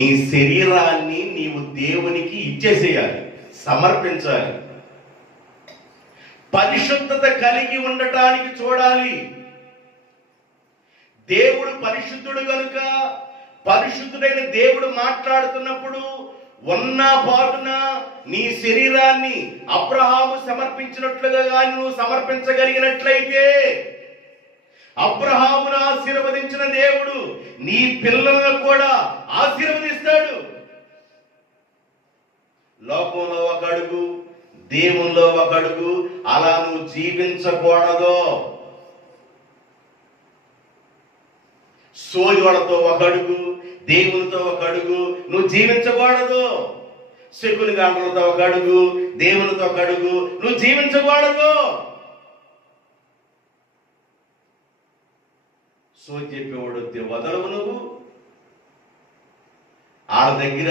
నీ శరీరాన్ని నీవు దేవునికి ఇచ్చేసేయాలి, సమర్పించాలి. పరిశుద్ధత కలిగి ఉండటానికి చూడాలి. దేవుడు పరిశుద్ధుడు కనుక పరిశుద్ధుడైన దేవుడు మాట్లాడుతున్నప్పుడు ఉన్న పాటున నీ శరీరాన్ని అబ్రహాము సమర్పించినట్లుగా కానీ నువ్వు సమర్పించగలిగినట్లయితే అబ్రహామును ఆశీర్వదించిన దేవుడు నీ పిల్లలను కూడా ఆశీర్వదిస్తాడు. లోకంలో ఒక అడుగు, దేవునిలో ఒక అడుగు, అలా నువ్వు జీవించకూడదు. సోదరులతో ఒక అడుగు, దేవునితో ఒక అడుగు నువ్వు జీవించకూడదు. శకుని గాండ్రులతో ఒక అడుగు, దేవునితో ఒక అడుగు నువ్వు జీవించకూడదు. సో చెప్పేవాడు వదలవు. నువ్వు వాళ్ళ దగ్గర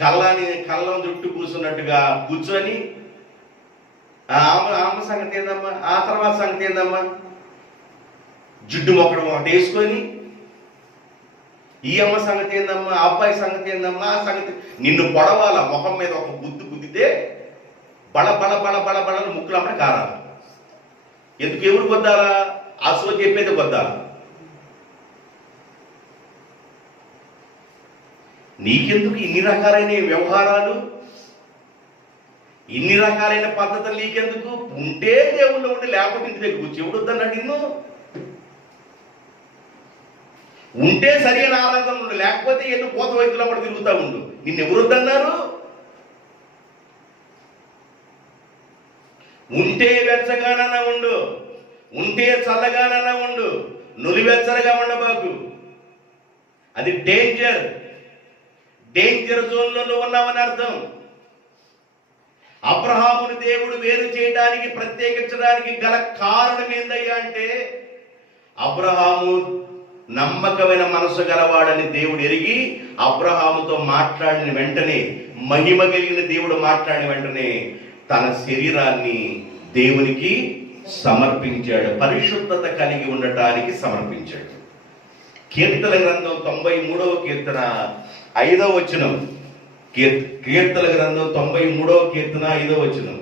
కళ్ళం చుట్టూ కూర్చున్నట్టుగా కూర్చొని ఆమె సంగతి ఏందమ్మా, ఆ తర్వాత సంగతి ఏందమ్మా, జుడ్డు మొక్కడం ఒకటి వేసుకొని ఈ అమ్మ సంగతి ఏందమ్మా, అబ్బాయి సంగతి ఏందమ్మా, ఆ సంగతి నిన్ను పొడవాల ముఖం మీద ఒక గుద్దితే బళ బళ బళ బళ బళ ముక్కులమ్మడి కారాలి. ఎందుకు? ఎవరు కొద్దాలా? ఆ సో చెప్పేది కొద్దాలా. నీకెందుకు ఇన్ని రకాలైన వ్యవహారాలు, ఇన్ని రకాలైన పద్ధతులు నీకెందుకు? ఉంటే దేవుళ్ళు ఉండి, లేకపోతే ఇంటి దగ్గర కూర్చో. ఎవడు వద్దన్నాడు నిన్ను? ఉంటే సరైన ఆరాధన ఉండు, లేకపోతే ఎన్ని పోత వైద్యులు అప్పుడు తిరుగుతూ ఉండు. నిన్ను ఎవరు వద్దన్నారు? ఉంటే వెచ్చగానన్నా ఉండు, ఉంటే చల్లగానన్నా ఉండు, నులివెచ్చరగా ఉండబాకు. అది డేంజర్ జోన్లో నువ్వు ఉన్నావని అర్థం. అబ్రహాముని దేవుడు వేరు చేయడానికి, ప్రత్యేకించడానికి గల కారణం ఏందయ్యా అంటే, అబ్రహాము నమ్మకమైన మనసు గలవాడని దేవుడు ఎరిగి అబ్రహాముతో మాట్లాడిన వెంటనే, మహిమ కలిగిన దేవుడు మాట్లాడిన వెంటనే తన శరీరాన్ని దేవునికి సమర్పించాడు. పరిశుద్ధత కలిగి ఉండటానికి సమర్పించాడు. కీర్తన గ్రంథం 93వ కీర్తన 5వ వచనం. కీర్తన గ్రంథం 93వ కీర్తన 5వ వచనం.